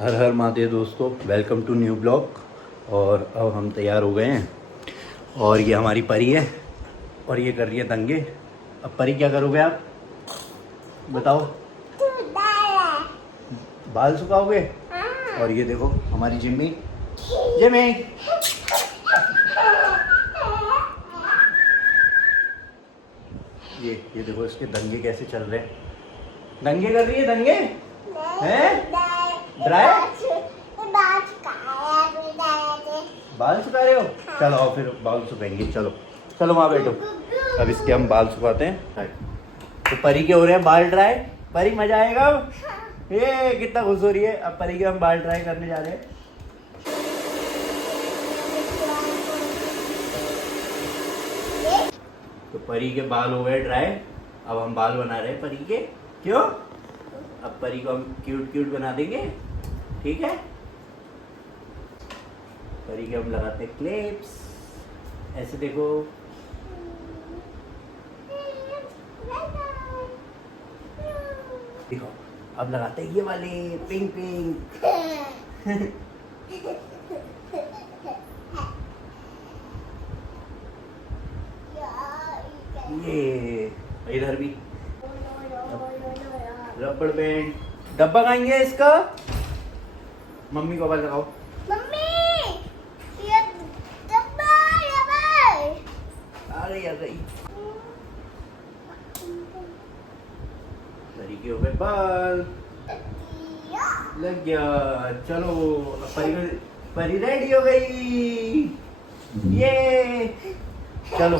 हर हर महादेव दोस्तों, welcome to new blog. और अब हम तैयार हो गए हैं और ये हमारी परी है और ये कर रही है दंगे। अब परी क्या करोगे आप बताओ? बाल सुखाओगे? और ये देखो हमारी जिम्मी। जिम्मी ये देखो इसके दंगे कैसे चल रहे हैं। दंगे कर रही है, दंगे हैं? ड्राई बाल सुखा रहे हो? चलो आओ फिर बाल सुखाएंगे। चलो चलो वहाँ बैठो। अब इसके हम बाल सुखाते हैं। तो परी के हो रहे हैं बाल ड्राई। परी मजा आएगा अब। ये कितना खुश हो रही है। अब परी के हम बाल ड्राई करने जा रहे हैं। तो परी के बाल हो गए ड्राई। अब हम बाल बना रहे हैं परी के। क्यों? अब परी को हम क्यूट क्यूट बना देंगे। ठीक है? परी के हम लगाते हैं क्लिप्स। ऐसे देखो। देखो अब लगाते हैं ये वाले पिंक पिंक। ये इधर भी रबड़ बैंड। डब्बा खाएंगे इसका। मम्मी को बाल लगाओ। अरे यार तरीके हो गए बाल लग गया। चलो परी रेडी हो गई। ये चलो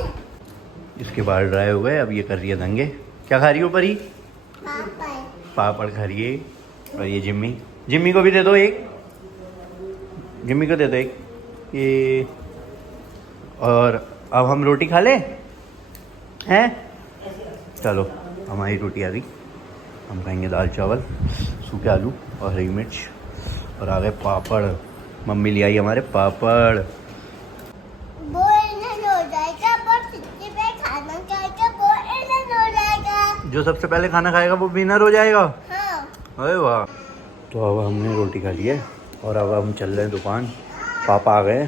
इसके बाल ड्राई हो गए। अब ये कर रही है दंगे। क्या खा रही हो परी? पापड़ खा रही है। और ये जिम्मी, जिम्मी को भी दे दो एक। जिम्मी को दे दो एक। ये और अब हम रोटी खा ले हैं? चलो हमारी रोटी आ गई। हम खाएंगे दाल चावल, सूखे आलू और हरी मिर्च। और आ गए पापड़। मम्मी ले आई हमारे पापड़। जो सबसे पहले खाना खाएगा वो विनर हो जाएगा। हाँ। अरे वाह। तो अब हमने रोटी खा ली है और अब हम चल रहे हैं दुकान। पापा आ गए।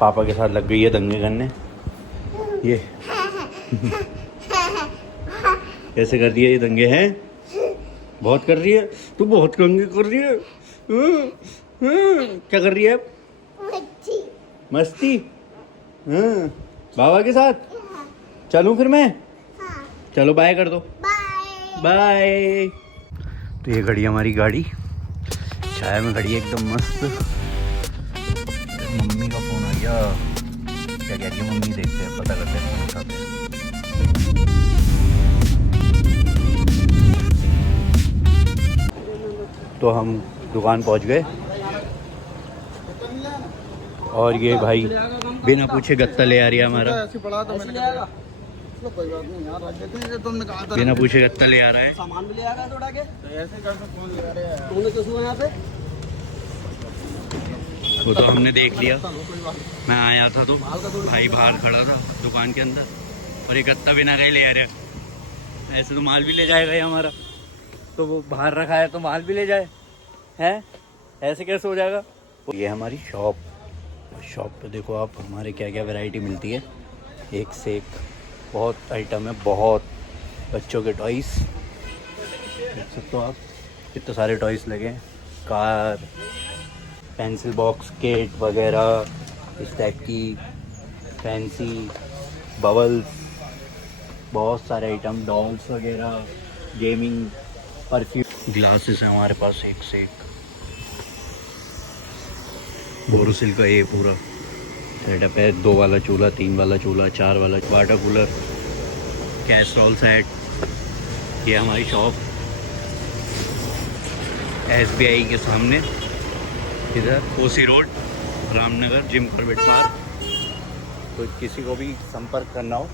पापा के साथ लग गई है दंगे करने। ये कैसे कर रही है ये दंगे हैं? बहुत कर रही है तू। बहुत दंगे कर रही है। क्या कर रही है? मस्ती। बाबा के साथ चलूं फिर मैं? चलो बाय कर दो। बाय। तो ये घड़ी हमारी गाड़ी छाया में खड़ी है एकदम मस्त। मम्मी का फोन आ गया। क्या कह रही है मम्मी? देखते हैं, पता करते हैं, फोन उठाते हैं। तो हम दुकान पहुंच गए और ये भाई बिना पूछे गत्ता ले आ रही है हमारा। बिना पूछे गत्ता ले आ रहा है। सामान भी ले आ रहा है थोड़ा के। ऐसे कैसे फोन ले आ रहे हैं? तूने तो सुना यहाँ पे? वो तो हमने देख लिया। मैं आया था तो भाई बाहर खड़ा था दुकान के अंदर और ये गत्ता बिना कहीं ले आ रहा। ऐसे तो माल भी ले जाएगा ये हमारा। तो वो बाहर रखा है तो माल भी ले जाए हैं? ऐसे कैसे हो जाएगा? ये हमारी शॉप। शॉप पे देखो आप हमारे क्या क्या वैरायटी मिलती है। एक से एक बहुत आइटम है। बहुत बच्चों के टॉयस देख सकते हो आप। कितने सारे टॉयस लगे हैं। कार, पेंसिल बॉक्स, किट वगैरह इस टाइप की, फैंसी बबल्स, बहुत सारे आइटम, डॉल्स वगैरह, गेमिंग, परफ्यूम, ग्लासेस हैं हमारे पास एक से एक। बोरोसिल का ये पूरा सेटअप है। 2 वाला चूल्हा, 3 वाला चूल्हा, 4 वाला वाटर कूलर, कैस्ट्रॉल सेट। ये हमारी शॉप SBI के सामने, इधर Kosi road, Ramnagar, Jim Corbett park. तो किसी को भी संपर्क करना हो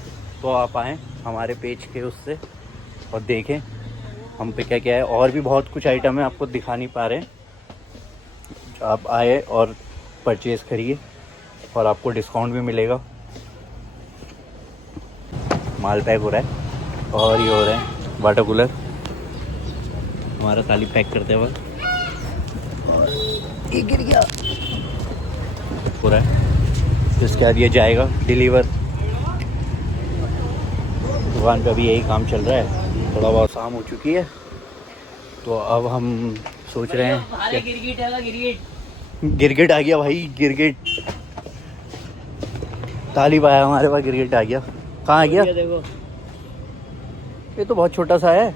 तो आप आएँ हमारे पेज के उससे और देखें हम पे क्या क्या है। और भी बहुत कुछ आइटम है, आपको दिखा नहीं पा रहे हैं। आप आए और परचेज़ करिए और आपको डिस्काउंट भी मिलेगा। माल पैक हो रहा है और ये हो रहा है वाटर कूलर हमारा थाली पैक करते वक्त। ये गिर गया पूरा। इसके बाद ये जाएगा डिलीवर। दुकान पे अभी यही काम चल रहा है, थोड़ा बहुत शाम हो चुकी है तो अब हम सोच रहे हैं गिरगिट आ गया भाई। गिरगिट तालिब आया हमारे पास, गिरगिट आ गया। कहाँ आ गया? देखो ये तो बहुत छोटा सा है।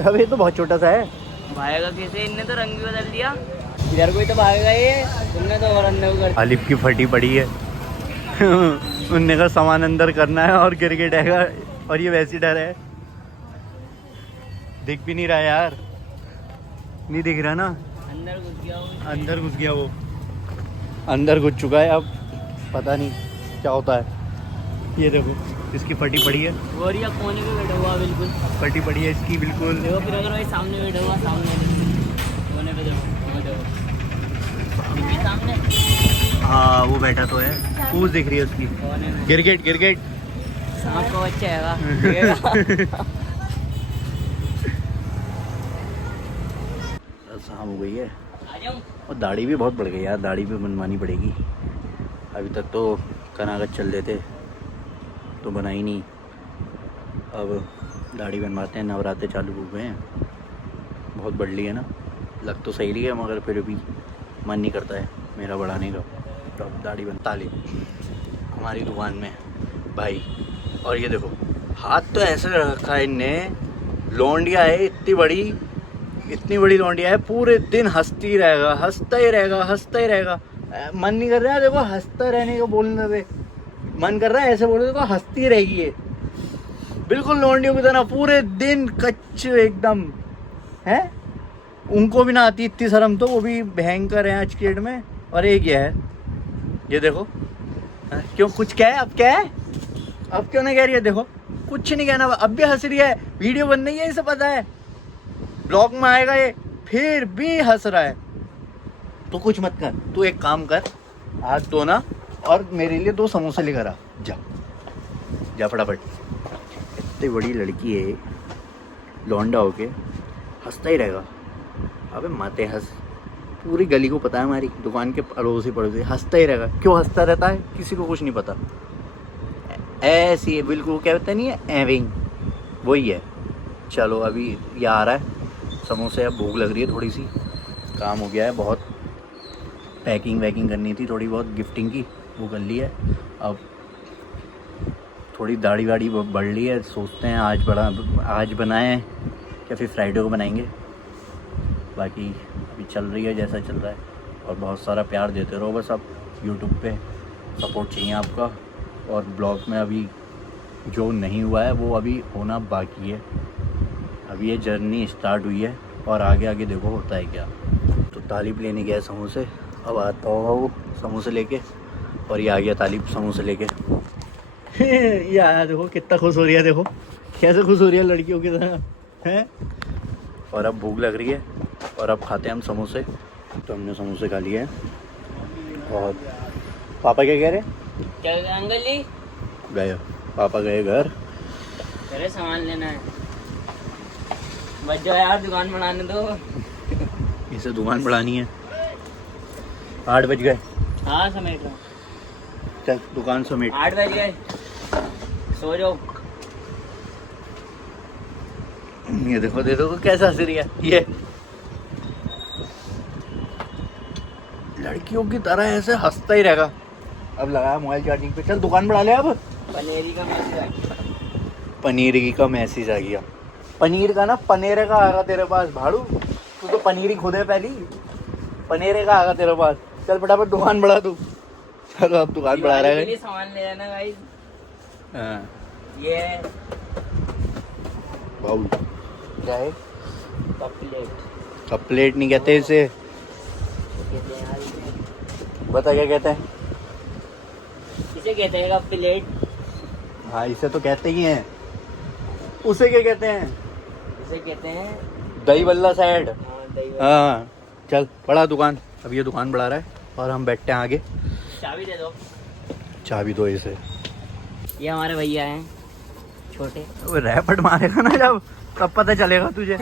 अब ये तो बहुत छोटा सा है। भागेगा कैसे? इनने तो रंग भी बदल दिया। इधर कोई तो भागेगा ये, तुमने तो और अंदर कर। तालिब की फटी पड़ी है। उनने का सामान अंदर करना है और गिरगिट आएगा और ये वैसे डर है। दिख भी नहीं रहा यार, नहीं दिख रहा ना। अंदर घुस गया वो। अंदर घुस गया वो, अंदर घुस चुका है। अब पता नहीं क्या होता है। ये देखो इसकी फटी पड़ी है। और ये कोने पे बैठा हुआ बिल्कुल फटी पड़ी है इसकी बिल्कुल। देखो फिर अगर वही सामने बैठा हुआ, सामने कोने पे देखो सामने। हाँ वो बैठा तो है, पूछ दिख रही है उसकी। गिरगिट गिरगिट सांप का बच्चा है। शाम हो गई है और दाढ़ी भी बहुत बढ़ गई यार, दाढ़ी भी बनवानी पड़ेगी। अभी तक तो कनागत चल रहे थे तो बनाई नहीं, अब दाढ़ी बनवाते हैं। नवरात्रे चालू हो गए हैं, बहुत बढ़ ली है ना। लग तो सही रही है मगर फिर भी मन नहीं करता है मेरा बढ़ाने का, तो अब दाढ़ी बनता ली हमारी दुकान में भाई। और ये देखो हाथ तो ऐसे रखा है इनने, लौंडिया है इतनी बड़ी लौंडिया है, पूरे दिन हंसती रहेगा, हंसता ही रहेगा। मन नहीं कर रहा है देखो हंसता रहने को, बोलने पे मन कर रहा है ऐसे बोले तो हंसती रहेगी ये, बिल्कुल लौंडियों की तरह पूरे दिन कच्चे एकदम है। उनको भी ना आती इतनी शर्म, तो वो भी भयंकर है आज की डेट में। और एक ये है, ये देखो क्यों कुछ क्या है? अब क्या है? अब क्यों नहीं कह रही है? देखो कुछ नहीं कहना, अब भी हंस रही है। वीडियो बन रही है, इसे पता है ब्लॉग में आएगा ये, फिर भी हंस रहा है। तो कुछ मत कर, तू एक काम कर, हाथ धोना और मेरे लिए 2 समोसे लेकर आ। जा फटाफट। इतनी बड़ी लड़की है, लौंडा होके हंसता ही रहेगा। अबे माते हंस, पूरी गली को पता है, हमारी दुकान के अड़ोसी पड़ोसी हंसता ही रहेगा। क्यों हंसता रहता है किसी को कुछ नहीं पता, ऐसी है बिल्कुल, क्या होता नहीं है एविंग, वही है। चलो अभी ये आ रहा है समोसे, अब भूख लग रही है थोड़ी सी, काम हो गया है बहुत। पैकिंग वैकिंग करनी थी थोड़ी बहुत गिफ्टिंग की, वो कर ली है। अब थोड़ी दाढ़ी वाड़ी बढ़ ली है, सोचते हैं आज बनाएं या फिर फ्राइडे को बनाएंगे। बाकी अभी चल रही है जैसा चल रहा है, और बहुत सारा प्यार देते रहो बस। अब यूट्यूब पे सपोर्ट चाहिए आपका, और ब्लॉग में अभी जो नहीं हुआ है वो अभी होना बाकी है। अभी ये जर्नी स्टार्ट हुई है और आगे देखो होता है क्या। तो तालिब लेने गया समोसे, अब आता होगा वो समोसे लेके, और ये आ गया तालिब समोसे लेके। ये आया, देखो कितना खुश हो रही है, देखो कैसे खुश हो रही है लड़कियों की तरह है। और अब भूख लग रही है और अब खाते हैं हम समोसे। तो हमने समोसे खा लिए हैं। और पापा क्या कह रहे? क्या अंकल जी? गए पापा, गए घर, अरे सामान लेना है। बच जाओ यार, दुकान बनाने दो। इसे दुकान बढ़ानी है। 8 बज गए। हाँ समेट रहा हूँ। चल दुकान समेट। 8 बज गए, सो जाओ। ये देखो कैसा हंस रही है ये, लड़कियों की तरह ऐसे हंसता ही रहेगा। अब लगाया मोबाइल चार्जिंग पे, चल दुकान बढ़ा ले। अब पनीरी का मैसेज आ गया। पनीर का मैसेज आ गया। पनीर का ना पनेरे का आएगा तेरे पास भाड़ू, तू तो पनीर ही खुद है पहली, पनेरे का आएगा तेरे पास। चल फटाफट दुकान बढ़ा तू। चलो अब दुकान बढ़ा रहा है। सामान ले जाना गाइस। हाँ ये बाउल क्या है? Cup plate. कप प्लेट नहीं कहते इसे, बता क्या कहते हैं? इसे कहते हैं कप प्लेट। हाँ इसे तो कहते ही हैं, उसे क्या कहते हैं? इसे कहते हैं दही बल्ला साइड। हाँ दही बल्ला। हाँ चल बड़ा दुकान। अब ये दुकान बढ़ा रहा है और हम बैठते हैं आगे। चाबी दे दो। चाबी दो इसे। ये हमारे भैया हैं छोटे। वो रैपट मारेगा ना जब, तब पता चलेगा तुझे।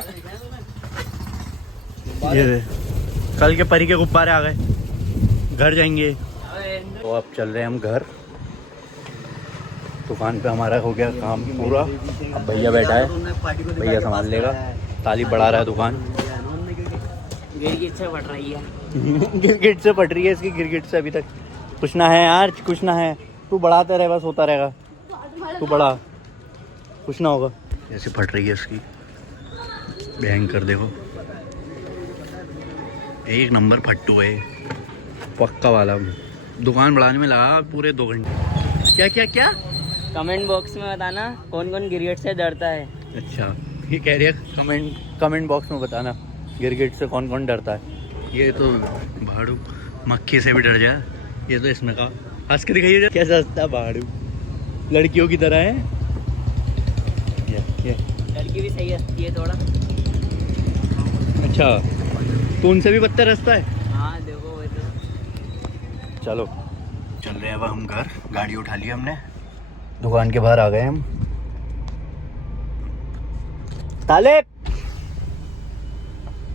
ये कल के परी के गुब्बारे आ गए, घर जाएंगे। तो अब चल रहे हैं हम घर। दुकान पे हमारा हो गया काम पूरा। अब भैया बैठा है, भैया संभाल लेगा। ताली बढ़ा रहा है दुकान। गिरगिट से पट रही है। गिरगिट से पट रही है इसकी, गिरगिट से अभी तक कुछ ना है यार, कुछ ना है। तू बढ़ाते रहे, बस होता रहेगा। तू बढ़ा, कुछ ना होगा। ऐसे फट रही है इसकी, भयंकर। देखो एक नंबर फट्टू है, पक्का वाला। दुकान बढ़ाने में लगा पूरे 2 घंटे। क्या क्या क्या? कमेंट बॉक्स में बताना कौन कौन गिरगिट से डरता है। अच्छा, ये कह रही है कमेंट बॉक्स में बताना गिरगिट से कौन कौन डरता है। ये तो भाड़ू मक्खी से भी डर जाए। ये तो इसमें का हंस के दिखाइए कैसा हंसता है भाड़ू, लड़कियों की तरह है। लड़की भी सही हंसती है थोड़ा। अच्छा, तो उनसे भी बदतर हंसता है। हाँ देखो वो तो। चलो चल रहे हैं अब हम घर। गाड़ी उठा ली हमने, दुकान के बाहर आ गए हम। ताले,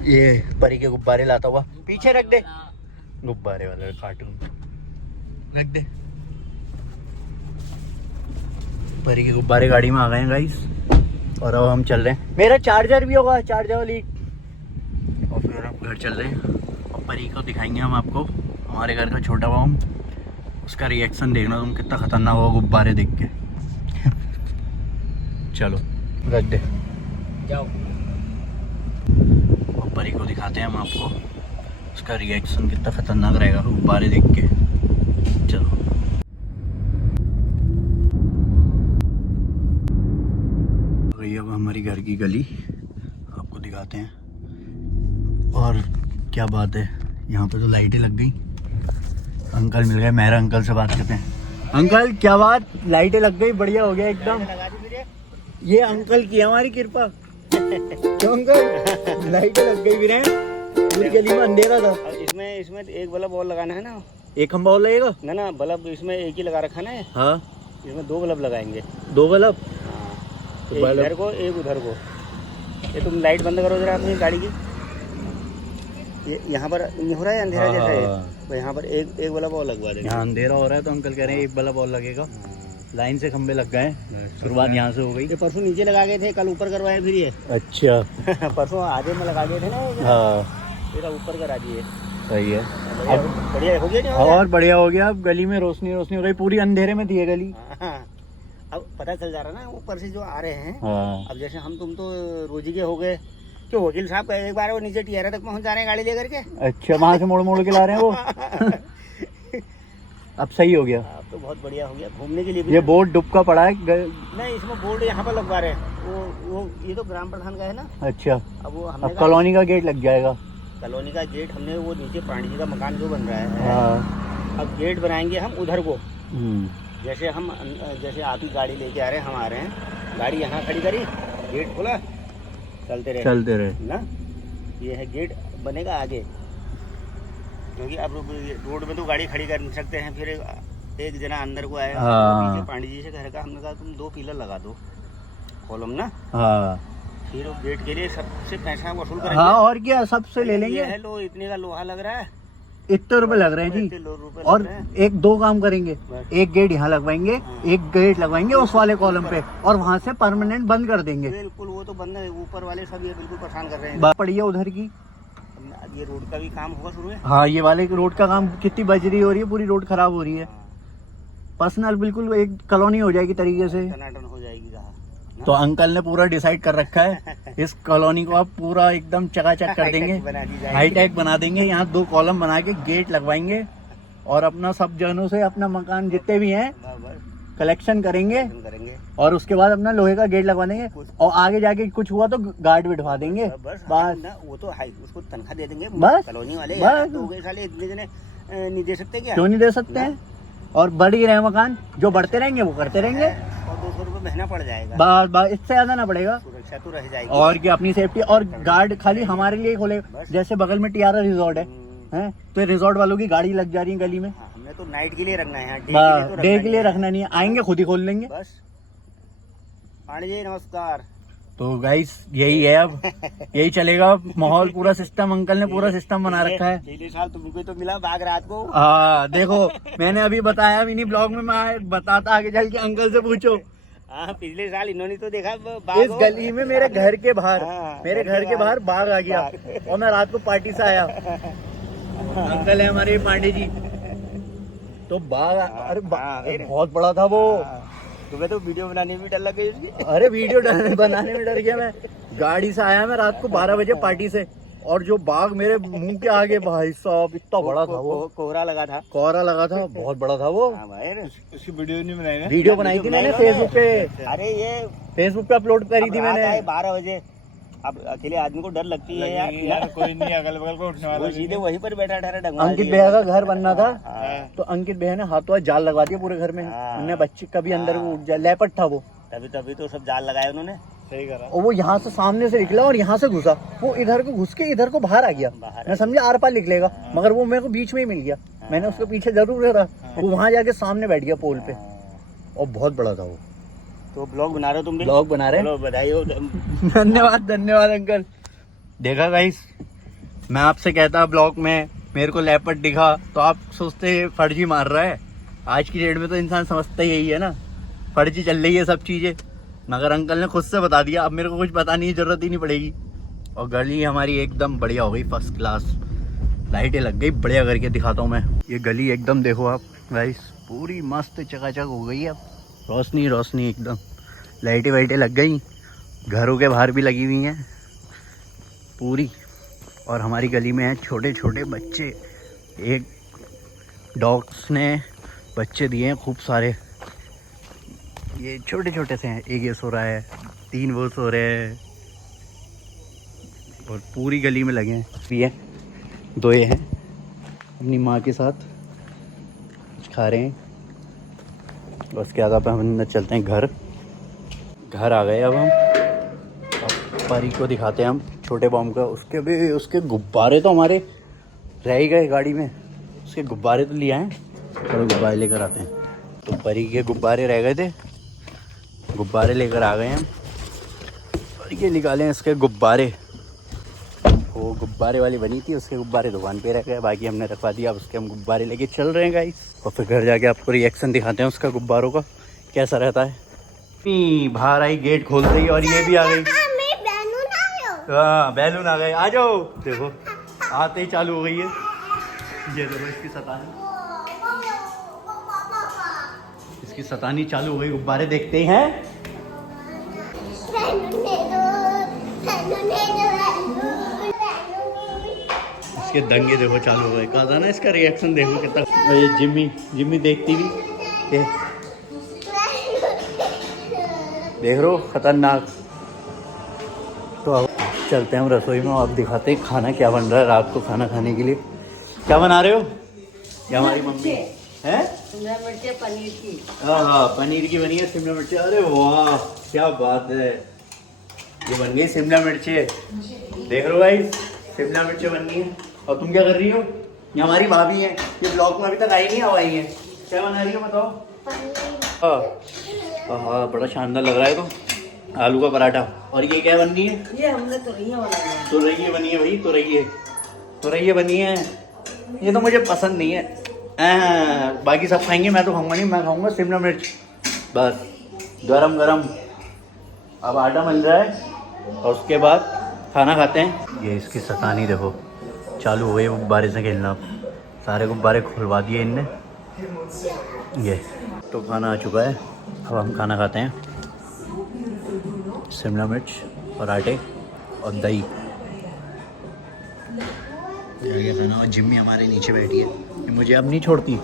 ये परी के गुब्बारे लाता हुआ पीछे रख दे। गुब्बारे वाला कार्टून रख दे। परी के गुब्बारे गाड़ी में आ गए हैं गाइस, और अब हम चल रहे हैं। मेरा चार्जर भी होगा, चार्जर वाली। और फिर हम घर चल रहे हैं और परी को दिखाएंगे हम आपको हमारे घर का छोटा बम। उसका रिएक्शन देखना तुम, कितना खतरनाक होगा गुब्बारे देख के। चलो रख दे, जाओ। और परी को दिखाते हैं हम आपको, उसका रिएक्शन कितना खतरनाक रहेगा गुब्बारे देख के। चलो गई अब हमारी घर की गली, आपको दिखाते हैं। और क्या बात है, यहाँ पे तो लाइटें लग गई। अंकल मिल गए, मेरा अंकल से बात करते हैं। अंकल क्या बात, लाइटें लग गई, बढ़िया हो गया एकदम। ये अंकल की हमारी कृपा। क्यों अंकल, लाइटें लग गई वीरेन, पूरी गली में अंधेरा था। इसमें एक बल्ब और लगाना है ना। एक खंभा और लगेगा ना बल्ब इसमें एक ही लगा रखा ना। हाँ, इसमें 2 बल्ब लगाएंगे। 2 बल्ब? तो एक इधर को एक उधर को। ये तुम लाइट बंद करो जरा अपनी गाड़ी की। ये यहाँ पर नहीं हो रहा है अंधेरा जैसा है, तो यहाँ पर एक बल्ब और लगवा देंगे। यहाँ अंधेरा हो रहा है तो अंकल कह रहे हैं 1 बल्ब और लगेगा। लाइन से खंबे लग गए, शुरुआत यहाँ से हो गई। ये परसों नीचे लगा गए थे, कल ऊपर करवाए फिर ये। अच्छा परसों आधे में लगा गए थे ना। हाँ, फिर ऊपर करा दिए। सही है। अब बढ़िया हो गया। और बढ़िया हो गया, अब गली में रोशनी रोशनी हो गई। पूरी अंधेरे में थी ये गली। अब पता चल जा रहा ना ऊपर से जो आ रहे हैं। हाँ। अब जैसे हम तुम तो रोजी के हो गए, क्यों वकील साहब का एक बार वो नीचे टियारा तक पहुंच जा रहे हैं गाड़ी लेकर के। अच्छा, वहाँ से मोड़ मोड़ के ला रहे हैं वो। अब सही हो गया। अब तो बहुत बढ़िया हो गया घूमने के लिए भी। ये बोर्ड डुबका पड़ा है। नहीं, इसमें बोर्ड यहाँ पर लगवा रहे हैं। वो ये तो ग्राम प्रधान का है ना। अच्छा, अब वो हमने अब कॉलोनी का गेट लग जाएगा। कॉलोनी का गेट हमने वो नीचे पांडे जी का मकान जो बन रहा है। हाँ। अब गेट बनाएंगे हम उधर को। जैसे आप ही गाड़ी लेके आ रहे हैं, हम आ रहे हैं, गाड़ी यहाँ खड़ी करी, गेट खोला, चलते रहे ना। ये है गेट बनेगा आगे, क्योंकि अब रोड में तो गाड़ी खड़ी कर नहीं सकते हैं। फिर एक जना अंदर को आया। हाँ। पीछे पांडे जी से कह रखा, हमने कहा तुम 2 पिलर लगा दो कॉलम ना। हाँ, फिर वो गेट के लिए सबसे पैसा वसूल करेंगे। हाँ, और क्या, सबसे ले लेंगे। है लो, इतने का लोहा लग रहा है, इतने रुपए लग रहे हैं जी। और 1-2 काम करेंगे, एक गेट यहाँ लगवाएंगे, एक गेट लगवाएंगे उस वाले कॉलम पे, और वहाँ से परमानेंट बंद कर देंगे। बिल्कुल, वो तो बंद है। ऊपर वाले सब ये बिल्कुल परेशान कर रहे हैं। बात पड़ी है उधर की। ये रोड का भी काम होगा शुरू है। हाँ, ये वाले रोड का काम, कितनी बजरी हो रही है, पूरी रोड खराब हो रही है। पर्सनल बिल्कुल एक कॉलोनी हो जाएगी तरीके से, टनाटन हो जाएगी। कहा तो अंकल ने पूरा डिसाइड कर रखा है, इस कॉलोनी को आप पूरा एकदम चकाचक कर देंगे, हाईटेक बना देंगे। यहाँ 2 कॉलम बना के गेट लगवाएंगे, और अपना सब जनों से अपना मकान जितने भी हैं कलेक्शन करेंगे, और उसके बाद अपना लोहे का गेट लगवा देंगे। और आगे जाके कुछ हुआ तो गार्ड बिठवा देंगे। बस वो तो हाई, उसको तनख्वाह दे देंगे बस। कॉलोनी वाले। बस। तो साले इतने जने नहीं दे सकते क्या? क्यों नहीं दे सकते हैं? और बढ़ ही रहे मकान, जो बढ़ते रहेंगे वो करते रहेंगे। और 200 रुपये महीना पड़ जाएगा। बस, इससे ज्यादा ना पड़ेगा। सुरक्षा तो रह जाएगी। और क्या, अपनी सेफ्टी। और गार्ड खाली हमारे लिए खोलेगा। जैसे बगल में टियारा रिजॉर्ट है, तो रिजॉर्ट वालों की गाड़ी लग जा रही है गली में। हमने तो नाइट के लिए रखना है, डे के लिए रखना नहीं है, आएंगे खुद ही खोल लेंगे। बस। पांडे जी नमस्कार। तो गाइस यही है, अब यही चलेगा माहौल, पूरा सिस्टम, अंकल ने पूरा सिस्टम बना रखा है। पिछले साल तुमको तो मिला बाघ रात को। हाँ देखो, मैंने अभी बताया मिनी ब्लॉग में, मैं बताता आगे चल के, अंकल से पूछो। हाँ पिछले साल इन्होंने तो देखा इस गली में मेरे घर के बाहर, हाँ, मेरे घर के बाहर बाघ आ गया और मैं रात को पार्टी से आया। अंकल है हमारे पांडे जी, तो बाघ, अरे बहुत बड़ा था वो। तुम्हें तो वीडियो बनाने में डर लग गई उसकी। अरे वीडियो बनाने में डर गया मैं। गाड़ी से आया मैं रात को 12 बजे पार्टी से, और जो बाघ मेरे मुंह के आगे, भाई साहब इतना बड़ा था वो। कोहरा लगा था। कोहरा लगा था, बहुत बड़ा था वो। हाँ भाई, उसकी वीडियो नहीं बनाई ना? वीडियो बनाई थी मैंने फेसबुक पे। अरे ये फेसबुक पे अपलोड करी थी मैंने। 12 बजे, अब अकेले आदमी को डर लगती है यार। कोई नहीं अगल बगल को उठने वाला। वो सीधे वहीं पर बैठा ठहरा डंगा। अंकित भैया का घर बनना था, हाँ। तो अंकित भैया ने हाथों हाथ जाल लगवा दिया पूरे घर में। हाँ। उन्हें बच्चे कभी अंदर को उठ जाए, लेपर्ड था वो। तभी तो सब जाल लगाए उन्होंने। सही करा। और वो यहाँ से सामने से निकला और यहाँ से घुसा, वो इधर को घुस के इधर को बाहर आ गया। मैं समझा आर पार निकलेगा, मगर वो मेरे को बीच में ही मिल गया। मैंने उसके पीछे जरूर रहा, वो वहाँ जाके सामने बैठ गया पोल पे, और बहुत बड़ा था वो। तो ब्लॉग बना रहे हो तुम भी? ब्लॉग बना रहे, चलो बधाई हो। धन्यवाद धन्यवाद अंकल। देखा गाइस, मैं आपसे कहता ब्लॉग में मेरे को लेपर्ड दिखा तो आप सोचते फर्जी मार रहा है। आज की डेट में तो इंसान समझता ही यही है ना, फर्जी चल रही है सब चीज़ें। मगर अंकल ने खुद से बता दिया, अब मेरे को कुछ बताने की जरूरत ही नहीं पड़ेगी। और गली हमारी एकदम बढ़िया हो गई, फर्स्ट क्लास। लाइटें लग गई, बढ़िया करके दिखाता हूँ मैं। ये गली एकदम देखो आप गाइस, पूरी मस्त चकाचक हो गई है अब, रोशनी रोशनी एकदम, लाइटें वाइटें लग गई, घरों के बाहर भी लगी हुई हैं पूरी। और हमारी गली में है छोटे छोटे बच्चे, एक डॉग्स ने बच्चे दिए हैं खूब सारे, ये छोटे छोटे से हैं। एक ये सो रहा है, 3 वो सो रहे हैं, और पूरी गली में लगे हैं। ये 2 ये हैं अपनी माँ के साथ, कुछ खा रहे हैं। बस क्या था, हम अंदर चलते हैं। घर आ गए अब हम। अब परी को दिखाते हैं हम छोटे बॉम्ब का। उसके गुब्बारे तो हमारे रह ही गए गाड़ी में, उसके गुब्बारे तो लिए आए, चलो गुब्बारे लेकर आते हैं। तो परी के गुब्बारे रह गए थे, गुब्बारे लेकर आ गए हैं। और ये निकाले हैं इसके गुब्बारे, वो गुब्बारे वाली बनी थी, उसके गुब्बारे दुकान पे रह गए, बाकी हमने रखवा दिया। अब उसके हम गुब्बारे लेके चल रहे हैं गाइस, और फिर घर जाके आपको रिएक्शन दिखाते हैं उसका, गुब्बारों का कैसा रहता है। बाहर आई, गेट खोल रही है, और ये भी आ गई। हाँ बैलून आ गए, आ जाओ। देखो आते ही चालू हो गई है, ये देखो इसकी सतानी चालू हो गई। गुब्बारे देखते हैं। इसके दंगे देखो चालू हो गए, कहा था ना इसका रिएक्शन देखो कितना। और ये जिम्मी देखती भी, देख रहे हो, खतरनाक। तो अब चलते हैं हम रसोई में, आप दिखाते हैं खाना क्या बन रहा है रात को खाना खाने के लिए। क्या बना रहे हो? ये हमारी मम्मी है, शिमला मिर्च पनीर की। हाँ पनीर की बनी है शिमला मिर्च। अरे वाह क्या बात है, ये बन गई शिमला मिर्चें। देख रहे हो भाई, शिमला मिर्चें बन गई है। और तुम क्या कर रही हो? ये हमारी भाभी है, ये ब्लॉग में अभी तक आई नहीं, आई है। क्या बना रही हो बताओ? हाँ बड़ा शानदार लग रहा है। तो आलू का पराठा। और ये क्या बन रही है? ये हमने तुरैया बनाई है। तुरैया बनी है भाई, तुरैया बनी है। ये तो मुझे पसंद नहीं है। बाकी सब खाएंगे, मैं तो खाऊंगा नहीं, मैं खाऊंगा शिमला मिर्च बस, गरम गरम। अब आटा मिल रहा है और उसके बाद खाना खाते हैं। ये इसकी सतानी देखो चालू हो गई, गुब्बारे से खेलना। सारे गुब्बारे खुलवा दिए इनने। ये तो खाना आ चुका है, अब हम खाना खाते हैं। शिमला मिर्च, पराठे और दही। ये खाना। और जिम्मी हमारे नीचे बैठी है, ये मुझे अब नहीं छोड़ती।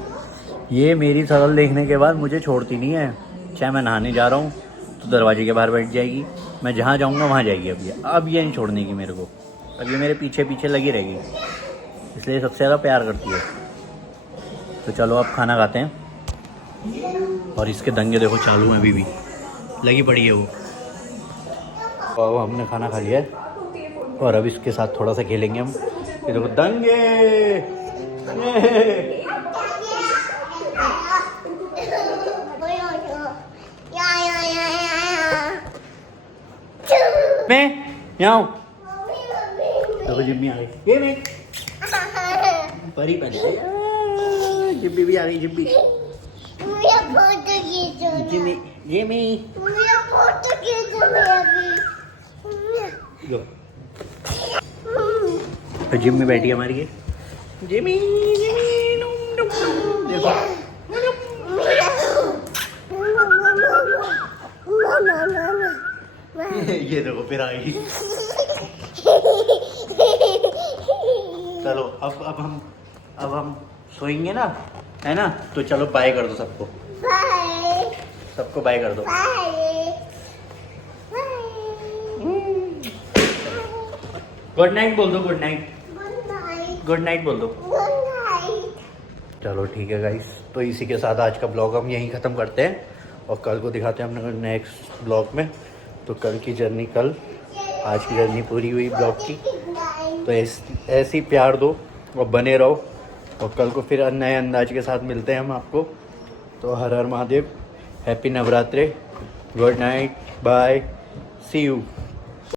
ये मेरी शक्ल देखने के बाद मुझे छोड़ती नहीं है। चाहे मैं नहाने जा रहा हूँ तो दरवाजे के बाहर बैठ जाएगी, मैं जहाँ जाऊँगा वहाँ जाएगी। अब ये नहीं छोड़ने की मेरे को, अब ये मेरे पीछे पीछे लगी रहेगी, इसलिए सबसे ज़्यादा प्यार करती है। तो चलो अब खाना खाते हैं। और इसके दंगे देखो चालू हैं, अभी भी लगी पड़ी है वो। और हमने खाना खा लिया है, और अब इसके साथ थोड़ा सा खेलेंगे हम। ये देखो दंगे। मैं यहाँ हूँ। देखो जिम्मी आ गई। ये मैं परी परी जिम्मी भी आ गई। जिम्मी जिम्मी जिम्मी जो जिम्मी बैठी है हमारी। ये जिम्मी देखो ये देखो फिर आ गई। चलो अब हम सोएंगे ना, है ना? तो चलो बाय कर दो सबको। सबको बाय कर दो। गुड नाइट बोल दो। Good night. गुड नाइट बोल दो। चलो ठीक है गाइस, तो इसी के साथ आज का ब्लॉग हम यहीं ख़त्म करते हैं और कल को दिखाते हैं हम नेक्स्ट ब्लॉग में। तो कल की जर्नी कल, आज की जर्नी पूरी हुई ब्लॉग की। तो ऐसे ही प्यार दो और बने रहो और कल को फिर नए अंदाज के साथ मिलते हैं हम आपको। तो हर हर Mahadev, happy Navratre, good night, bye, see you.